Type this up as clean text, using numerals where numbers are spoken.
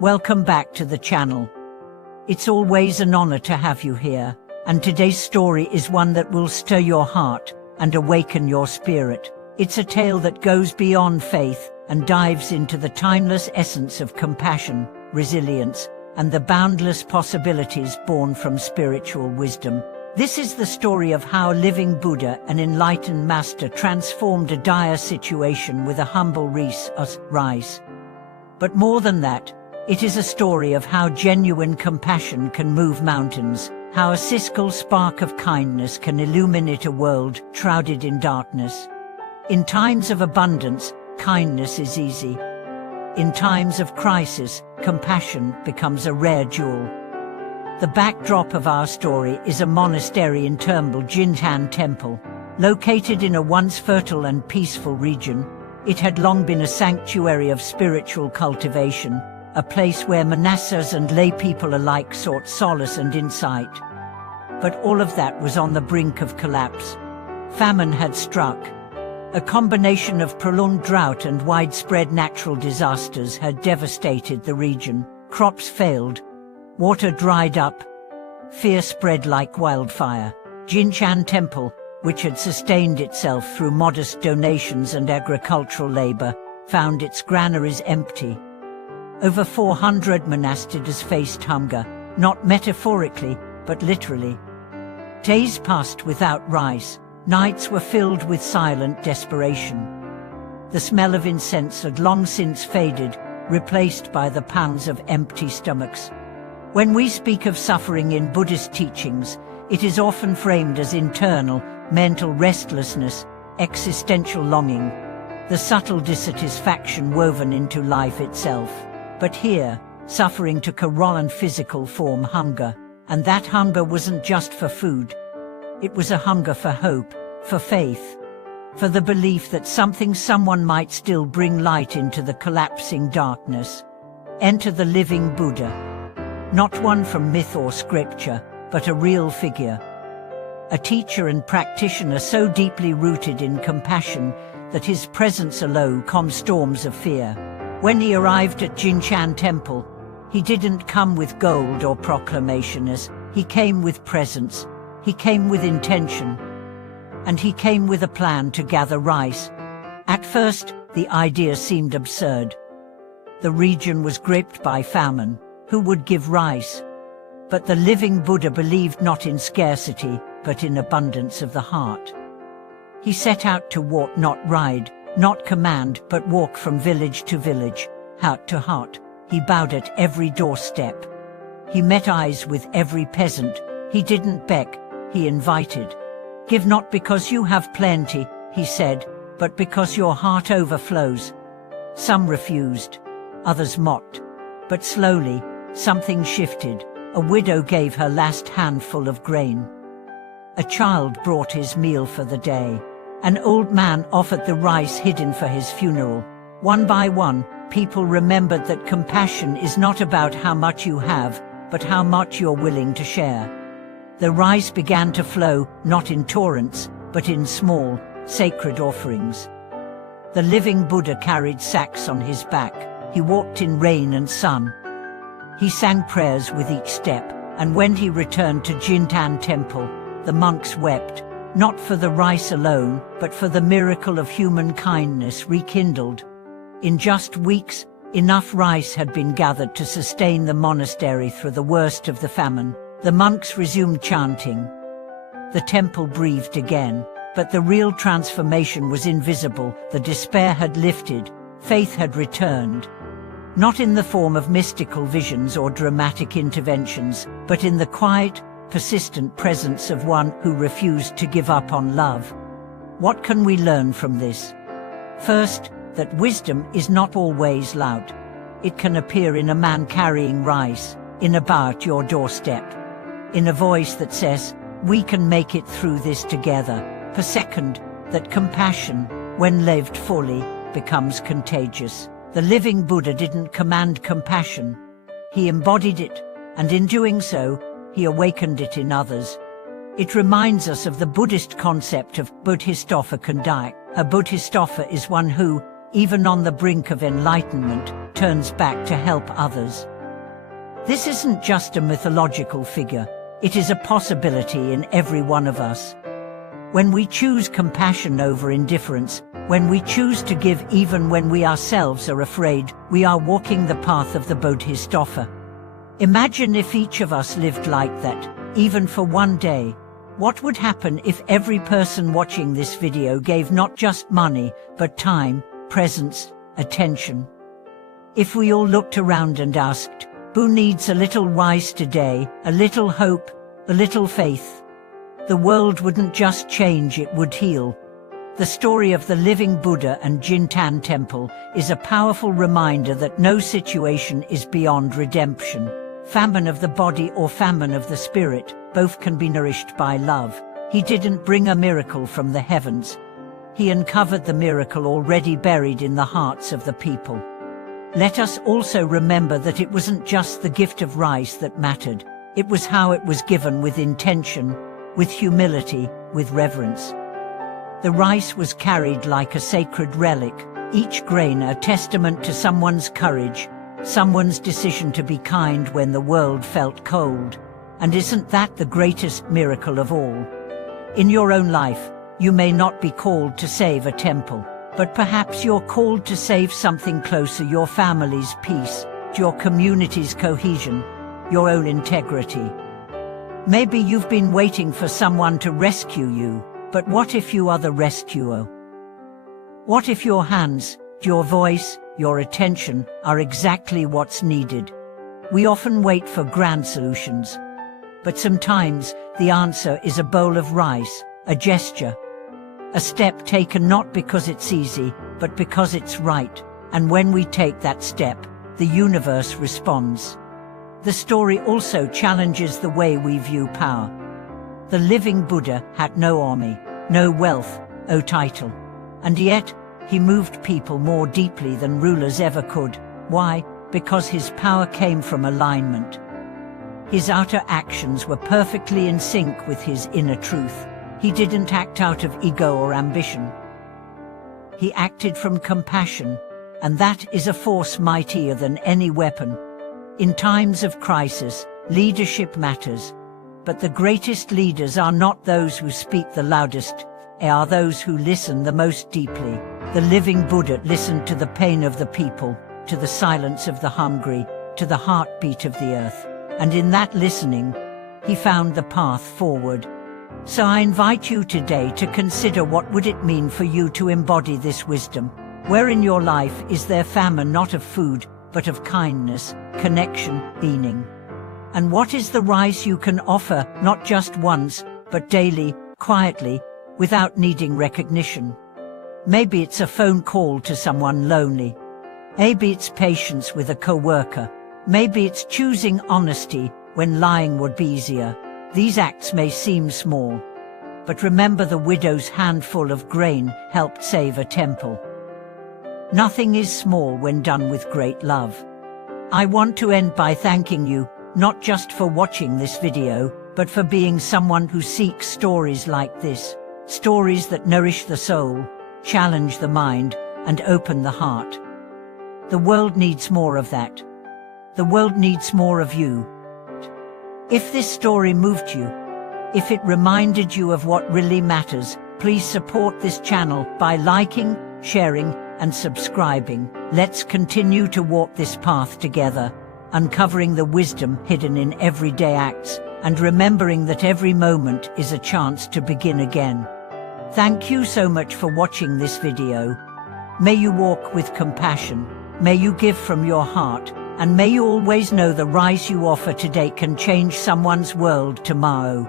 Welcome back to the channel. It's always an honor to have you here, and today's story is one that will stir your heart and awaken your spirit. It's a tale that goes beyond faith and dives into the timeless essence of compassion, resilience, and the boundless possibilities born from spiritual wisdom. This is the story of how a living Buddha, an enlightened master, transformed a dire situation with a humble rice. But more than that, it is a story of how genuine compassion can move mountains, how a single spark of kindness can illuminate a world shrouded in darkness. In times of abundance, kindness is easy. In times of crisis, compassion becomes a rare jewel. The backdrop of our story is a monastery in Jinshan temple. Located in a once fertile and peaceful region, it had long been a sanctuary of spiritual cultivation, a place where monastics and lay people alike sought solace and insight. But all of that was on the brink of collapse. Famine had struck. A combination of prolonged drought and widespread natural disasters had devastated the region. Crops failed. Water dried up. Fear spread like wildfire. Jinshan Temple, which had sustained itself through modest donations and agricultural labor, found its granaries empty. Over 400 monastics faced hunger, not metaphorically, but literally. Days passed without rice. Nights were filled with silent desperation. The smell of incense had long since faded, replaced by the pangs of empty stomachs. When we speak of suffering in Buddhist teachings, it is often framed as internal, mental restlessness, existential longing, the subtle dissatisfaction woven into life itself. But here, suffering took a raw and physical form: hunger. And that hunger wasn't just for food. It was a hunger for hope, for faith, for the belief that someone might still bring light into the collapsing darkness. Enter the living Buddha. Not one from myth or scripture, but a real figure. A teacher and practitioner so deeply rooted in compassion that his presence alone calmed storms of fear. When he arrived at Jinshan Temple, he didn't come with gold or proclamations. He came with presence. He came with intention. And he came with a plan to gather rice. At first, the idea seemed absurd. The region was gripped by famine. Who would give rice? But the living Buddha believed not in scarcity, but in abundance of the heart. He set out to walk, not ride, not command, but walk from village to village, hut to hut. He bowed at every doorstep. He met eyes with every peasant. He didn't beg, he invited. Give not because you have plenty, he said, but because your heart overflows. Some refused, others mocked. But slowly, something shifted. A widow gave her last handful of grain. A child brought his meal for the day. An old man offered the rice hidden for his funeral. One by one, people remembered that compassion is not about how much you have, but how much you're willing to share. The rice began to flow, not in torrents, but in small, sacred offerings. The living Buddha carried sacks on his back. He walked in rain and sun. He sang prayers with each step, and when he returned to Jinshan Temple, the monks wept, not for the rice alone, but for the miracle of human kindness rekindled. In just weeks, enough rice had been gathered to sustain the monastery through the worst of the famine. The monks resumed chanting. The temple breathed again, but the real transformation was invisible. The despair had lifted, faith had returned. Not in the form of mystical visions or dramatic interventions, but in the quiet, persistent presence of one who refused to give up on love. What can we learn from this? First, that wisdom is not always loud. It can appear in a man carrying rice, in a bar at your doorstep, in a voice that says, "We can make it through this together." Per second, that compassion, when lived fully, becomes contagious. The living Buddha didn't command compassion. He embodied it, and in doing so, he awakened it in others. It reminds us of the Buddhist concept of buddhistopha kandai. A buddhistopha is one who, even on the brink of enlightenment, turns back to help others. This isn't just a mythological figure, it is a possibility in every one of us. When we choose compassion over indifference, when we choose to give even when we ourselves are afraid, we are walking the path of the Bodhisattva. Imagine if each of us lived like that, even for one day. What would happen if every person watching this video gave not just money, but time, presence, attention? If we all looked around and asked, who needs a little rice today, a little hope, a little faith? The world wouldn't just change, it would heal. The story of the living Buddha and Jinshan temple is a powerful reminder that no situation is beyond redemption. Famine of the body or famine of the spirit, both can be nourished by love. He didn't bring a miracle from the heavens. He uncovered the miracle already buried in the hearts of the people. Let us also remember that it wasn't just the gift of rice that mattered. It was how it was given, with intention, with humility, with reverence. The rice was carried like a sacred relic, each grain a testament to someone's courage, someone's decision to be kind when the world felt cold. And isn't that the greatest miracle of all? In your own life, you may not be called to save a temple, but perhaps you're called to save something closer: your family's peace, your community's cohesion, your own integrity. Maybe you've been waiting for someone to rescue you, but what if you are the rescuer? What if your hands, your voice, your attention are exactly what's needed? We often wait for grand solutions, but sometimes the answer is a bowl of rice, a gesture, a step taken not because it's easy, but because it's right. And when we take that step, the universe responds. The story also challenges the way we view power. The living Buddha had no army, no wealth, no title, and yet he moved people more deeply than rulers ever could. Why? Because his power came from alignment. His outer actions were perfectly in sync with his inner truth. He didn't act out of ego or ambition. He acted from compassion, and that is a force mightier than any weapon. In times of crisis, leadership matters, but the greatest leaders are not those who speak the loudest, they are those who listen the most deeply. The living Buddha listened to the pain of the people, to the silence of the hungry, to the heartbeat of the earth, and in that listening, he found the path forward. So I invite you today to consider, what would it mean for you to embody this wisdom? Where in your life is there famine not of food, but of kindness, connection, meaning? And what is the rice you can offer, not just once, but daily, quietly, without needing recognition? Maybe it's a phone call to someone lonely. Maybe it's patience with a co-worker. Maybe it's choosing honesty when lying would be easier. These acts may seem small, but remember, the widow's handful of grain helped save a temple. Nothing is small when done with great love. I want to end by thanking you, not just for watching this video, but for being someone who seeks stories like this. Stories that nourish the soul, challenge the mind, and open the heart. The world needs more of that. The world needs more of you. If this story moved you, if it reminded you of what really matters, please support this channel by liking, sharing, and subscribing. Let's continue to walk this path together, uncovering the wisdom hidden in everyday acts, and remembering that every moment is a chance to begin again. Thank you so much for watching this video. May you walk with compassion, may you give from your heart, and may you always know the rice you offer today can change someone's world tomorrow.